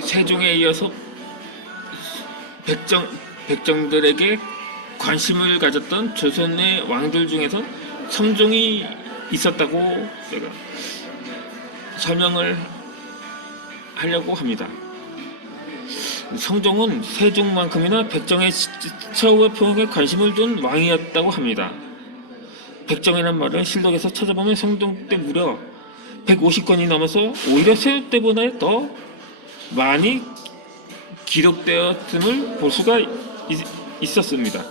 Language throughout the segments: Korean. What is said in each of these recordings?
세종에 이어서 백정들에게 관심을 가졌던 조선의 왕들 중에선 성종이 있었다고 제가 설명을 하려고 합니다. 성종은 세종만큼이나 백정의 처우와 평화에 관심을 둔 왕이었다고 합니다. 백정이란 말을 실록에서 찾아보면 성종 때 무려 150건이 넘어서 오히려 세종 때보다 더 많이 기록되었음을 볼 수가 있었습니다.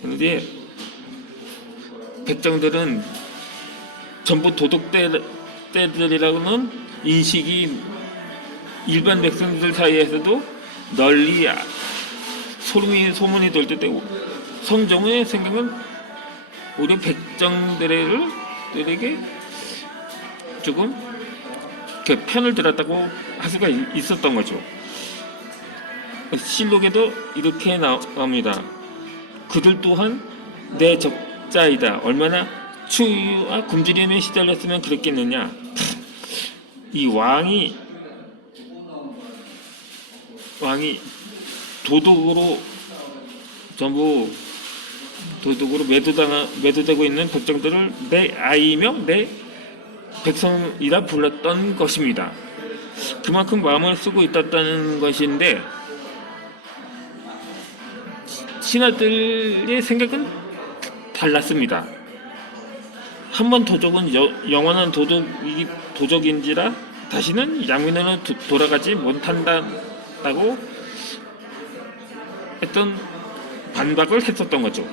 그런데 백정들은 전부 도둑떼들이라고는 인식이 일반 백성들 사이에서도 널리 소문이 돌 때 성종의 생각은 오히려 백정들에게 조금 편을 들었다고 할 수가 있었던 거죠. 실록에도 이렇게 나옵니다. 그들 또한 내 적자이다. 얼마나 추위와 굶주림에 시달렸으면 그랬겠느냐. 이 왕이 도둑으로 매도되고 있는 백정들을 내 아이며 내 백성이라 불렀던 것입니다. 그만큼 마음을 쓰고 있었다는 것인데 신하들의 생각은 달랐습니다. 한번 도적은 영원한 도적인지라 다시는 양민으로 돌아가지 못한다고 했던 반박을 했었던 거죠.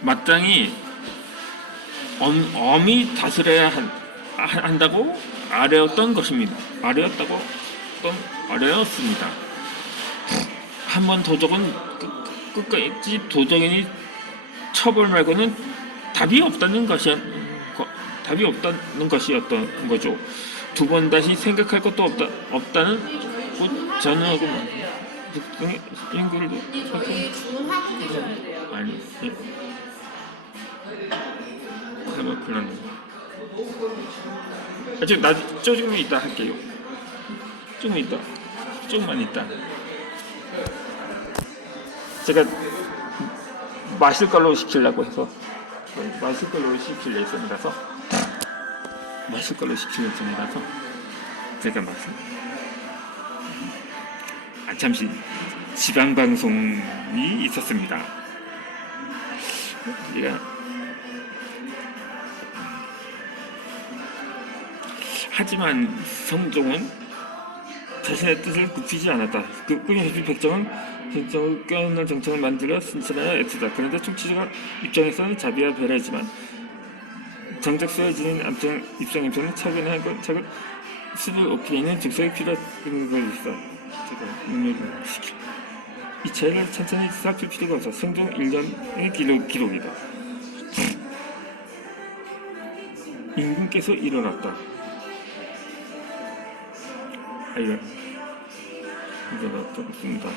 마땅히 엄히 다스려야 한다고 아뢰었던 것입니다. 아뢰었습니다. 한번 도적은 끝까지 도적인이 처벌 말고는 답이 없다는 것이었던 거죠. 두 번 다시 생각할 것도 없다는 전하고 인구를도 저기 주문하고 계셔야 돼요. 아니 그렇구나. 아직 조금 이따 할게요. 조금만 이따. 제가 마실 걸로 시키려고 해서 마실 걸로 시킬 예정이라서 제가 잠시 지방 방송이 있었습니다. 하지만 성종은 자신의 뜻을 굽히지 않았다. 끊임없이 백정을 껴안는 정책을 만들어 신선하여 애쓰다. 그런데 총치자 입장에서는 자비와 배려하지만 정작 쓰여지는 입장에서는 차근한 차근 습을 없이는 즉석이 필요한 것이 있어. 이 차이를 천천히 살필 필요가 없어. 성종 1년의 기록이다. 임금께서 일어났다. 일어났습니다.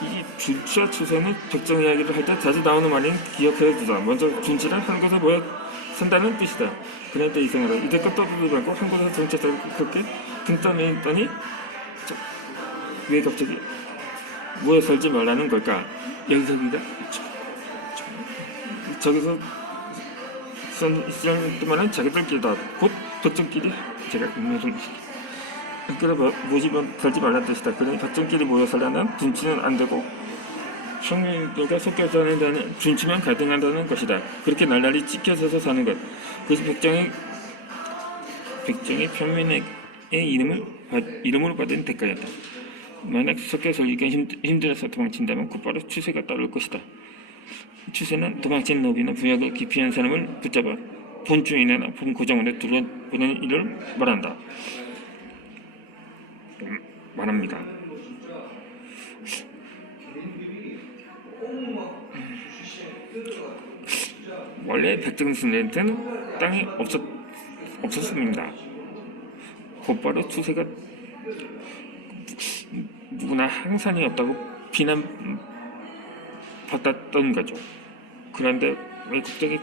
이 준치와 추세는 백정 이야기를 할 때 자주 나오는 말인 기억해 두자. 먼저 준치란 한 곳에 모여 산다는 뜻이다. 그날때 이생하라. 이때껏 떠들지 말고 한 곳에서 정체적으로 그렇게 등떠내더니 왜 갑자기 모여 살지 말라는 걸까? 여기서입니다. 저기서 시장동안은 자기들끼리다. 곧 백정끼리 제가 그래 모집은 살지 말라는 뜻이다. 그러니 백정끼리 모여 살려면 준치는 안 되고 성민들과 섞여 사는 준치만 가능하다는 것이다. 그렇게 날라리 찍혀서서 사는 것. 그것이 백정의 평민의 이름으로 받은 대가였다. 만약 섞여 살기가 힘들어서 도망친다면 곧바로 추세가 따를 것이다. 추세는 도망친 노비나 부역을 기피한 사람을 붙잡아 본주인이나 본고정원에 들어보내는 일을 말합니다. 원래 백정신한테는 땅이 없었습니다. 곧바로 추세가 누구나 항산이 없다고 비난받았던 거죠. 그런데 왜 갑자기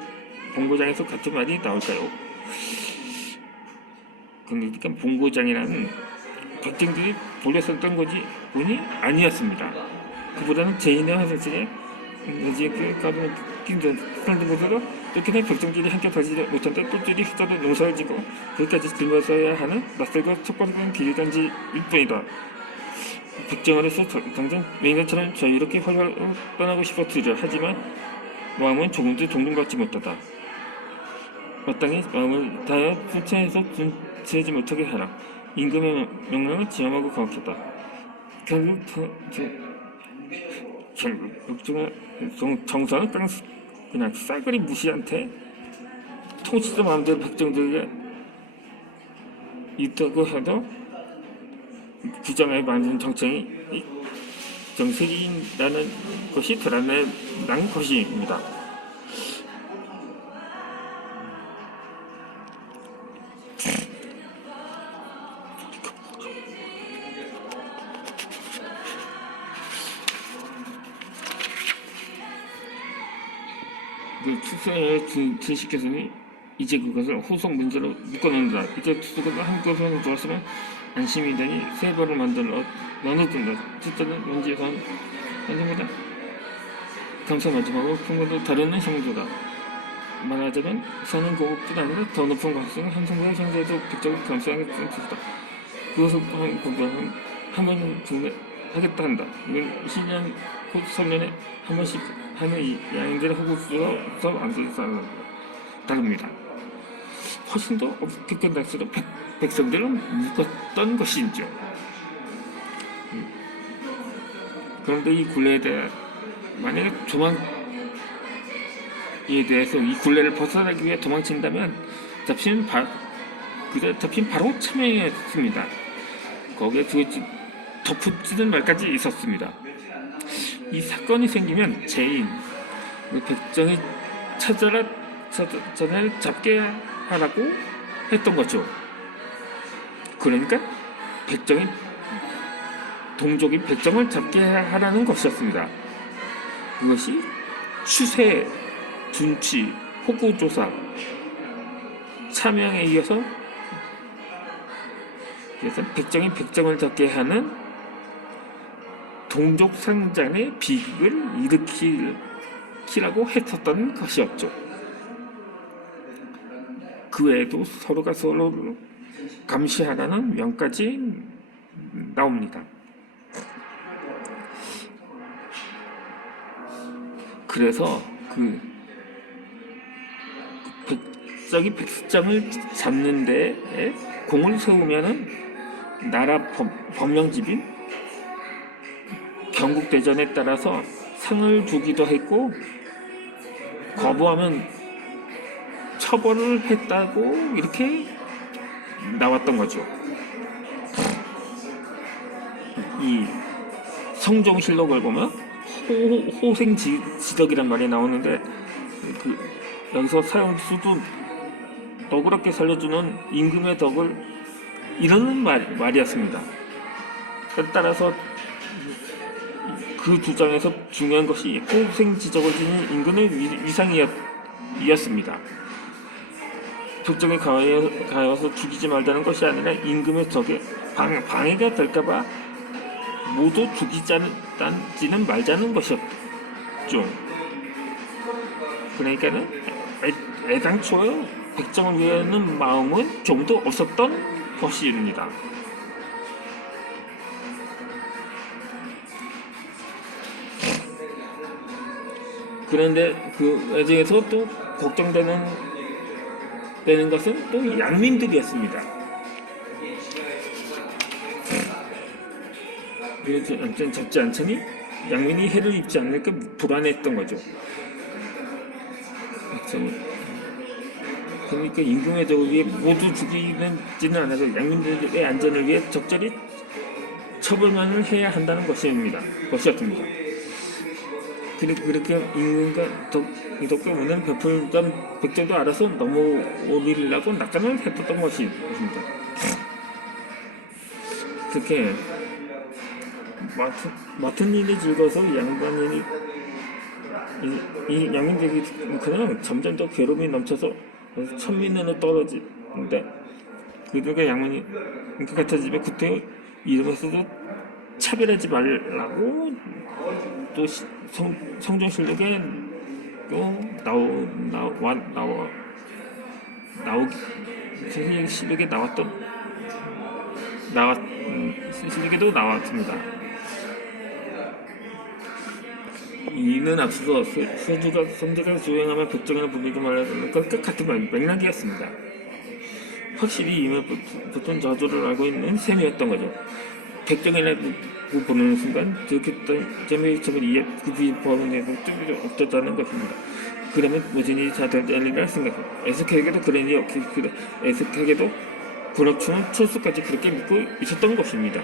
본고장에서 같은 말이 나올까요? 그러니까 본고장이라는 백정들이 돌렸었던 거지 운이 아니었습니다. 그보다는 제인의 화살질에 그 가면 낀 사람들보다도 특히나 백정들이 함께 다지 못한데 똘똘이 흩어져 농사를 짓고 거기까지 들면서야 하는 낯설고 촉박한 길단지일 뿐이다. 백정아래서 당장 맹간처럼 자유롭게 활활 떠나고 싶었으려 하지만 마음은 조금도 동동받지 못하다. 마땅히 마음을 다하여 순천에서 분체하지 못하게 하라. 임금의 명령을 지엄하고 거역했다. 결국 정사는 그냥 싸그리 무시한테 통치도 마음대로 백정들에게 있다고 해도 규정에 맞는 정책이 정책이라는 것이 드러난 것입니다. 그 투수의 진식께서는 이제 그것을 호속 문제로 묶어놓는다. 이제 투수가 한꺼번에 좋았으면 안심이 되니 세 번을 만들어 넣어놓는다. 숫자는 원지에선 안정보다 감사 마지막으로 풍부도 다루는 형조다. 말하자면 사는 고급뿐 아니라 더 높은 과학성 한성보의 형제도 백작을 감사하게 뜻이다. 그것을 공부하면 하면 하겠다 한다. 이건 20년 곧 3년에 한 번씩 하는 이 양인들의 호구수가 안 다릅니다. 훨씬 더 깊게 날수록 백성들은 묶었던 것이죠. 그런데 이 굴레에 대해 만약에 대해서 이 굴레를 벗어나기 위해 도망친다면 잡힌 바로 참여했습니다. 거기에 덧붙이는 말까지 있었습니다. 이 사건이 생기면 제인 백정이 찾아라 잡게 하라고 했던 거죠. 그러니까 동족이 백정을 잡게 하라는 것이었습니다. 그것이 추세, 둔치, 호구조사, 차명에 이어서 백정을 잡게 하는 동족 상장의 비극을 일으키라고 했었던 것이었죠. 그 외에도 서로가 서로를 감시하라는 명까지 나옵니다. 그래서 백성을 잡는 데에 공을 세우면은 나라 법령집인 경국대전에 따라서 상을 주기도 했고 거부하면 처벌을 했다고 이렇게 나왔던 거죠. 이 성종실록을 보면 호생지덕이란 말이 나오는데 여기서 사형수도 너그럽게 살려주는 임금의 덕을 이루는 말이었습니다. 따라서 그 두 장에서 중요한 것이 호생지덕을 지닌 임금의 위상이었습니다. 백정에 가여서 죽이지 말자는 것이 아니라 임금의 덕에 방해가 될까봐 모두 죽이지는 말자는 것이었죠. 그러니까는 애당초에 백정을 위하는 마음은 좀도 없었던 것입니다. 그런데 그 애정에서 또 걱정되는 것은 또 양민들이었습니다. 그래서 아무튼 잡지 않자니 양민이 해를 입지 않을까 불안했던 거죠. 그러니까 임금의 덕을 위해 모두 죽이지는 않아서 양민들의 안전을 위해 적절히 처벌만을 해야 한다는 것이었습니다. 그렇게 임금과 덕에 오는 베풀던 백정도 알아서 넘어오리라고 낙관을 했었던 것입니다. 그렇게 맡은 일이 즐거워서 양반인이 이 양민들이 그냥 점점 더 괴로움이 넘쳐서 천민으로 떨어지는데 그들과 양반이 그 같아지면 그때 이름에서도 차별하지 말라고 또 성종실록에 또 실록에 실록에도 나왔습니다. 이는 앞서서 선조가 조행하면 백정이나 분리고 말하는 것과 같은 맥락이었습니다. 확실히 이면 보통 저주를 알고 있는 셈이었던 거죠. 백정이라고 보는 순간 그렇게 점의 이해 그 비법은 뜻이 없었다는 것입니다. 그러면 무진이 자들리라 생각합니다. 애석하게도 그러니 애석하게도 불합치는 철수까지 그렇게 믿고 있었던 것입니다.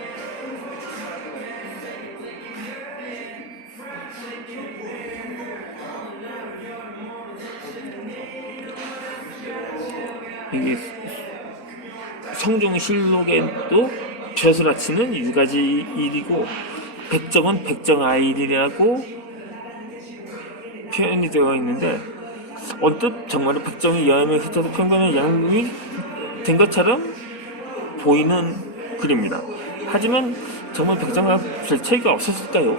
이게 성종실록에도 벼슬아치는 6가지 일이고 백정은 백정아일이라고 표현이 되어 있는데 언뜻 정말로 백정이 여염에 흩어서 평균의 양육이 된 것처럼 보이는 글입니다. 하지만 정말 백정과 별 차이가 없었을까요?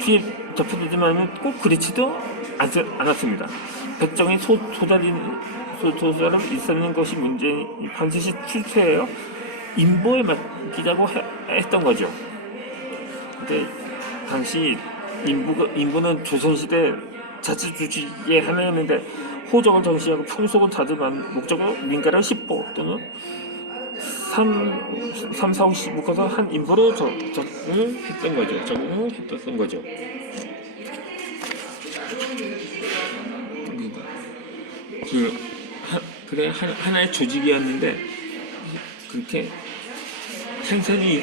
뒤에 접해지지만 꼭 그렇지도 않았습니다. 백정이 소설을 있었는 것이 문제인 반드시 출처예요. 인보에 맡기자고 했던 거죠. 근데 당시 인보는 조선시대 자치주지의 하나였는데 호적을 정시하고 풍속을 다듬은 목적으로 민가를 10보 또는 3, 4, 5, 10 묶어서 한 인보로 적응을 했던 거죠. 그래 하나의 조직이었는데 그렇게 항산이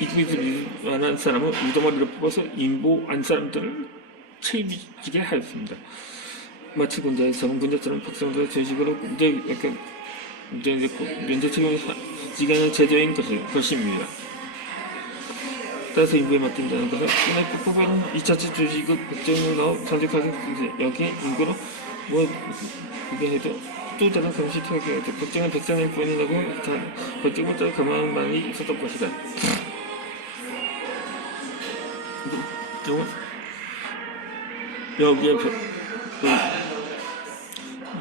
이기질 만한 사람은 우두머리를 뽑아서 인보 안 사람들을 책임지게 하였습니다. 마치 군자의 정군자처럼 박성들의 전식으로 면제 책임을 지게 제도인 것입니다. 따라서 인부에 맡긴다는 것은 이날 뽑아는 2차치 조직의 백정을 넣어 잔뜩하게 여기에 인구로 그게 해도 또 다른 감시하게 해도 백정은 백성일 뿐이라고 백정을 따라 가만히 있었던 것이다.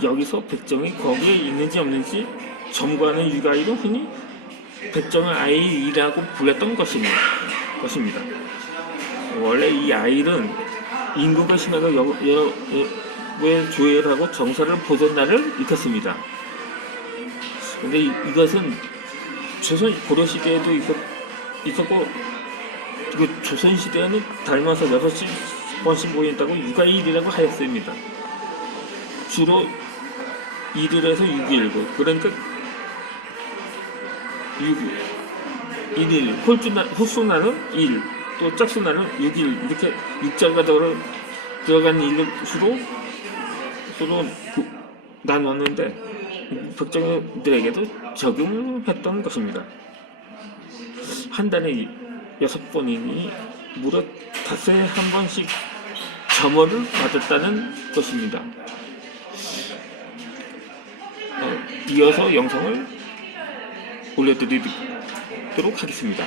여기서 백정이 거기에 있는지 없는지 점거하는 육아이로 흔히 백정을 아이라고 불렀던 것입니다. 원래 이 아이는 인구가 심해서 여러 조회하고 정사를 보던 날을 일컫습니다. 근데 이것은 조선 고려 시대에도 있었고 그 조선 시대에는 닮아서 6번씩 모인다고 육아일이라고 하였습니다. 주로 1일에서 6일, 그러니까 1일, 홀수날은 1, 또 짝수날은 6일, 이렇게 6자가 들어간 일로 수로 나눴는데 백정들에게도 적용했던 것입니다. 한 달에 6번이니 무려 닷새에 한 번씩 점호를 받았다는 것입니다. 이어서 영상을 올려드리도록 하겠습니다.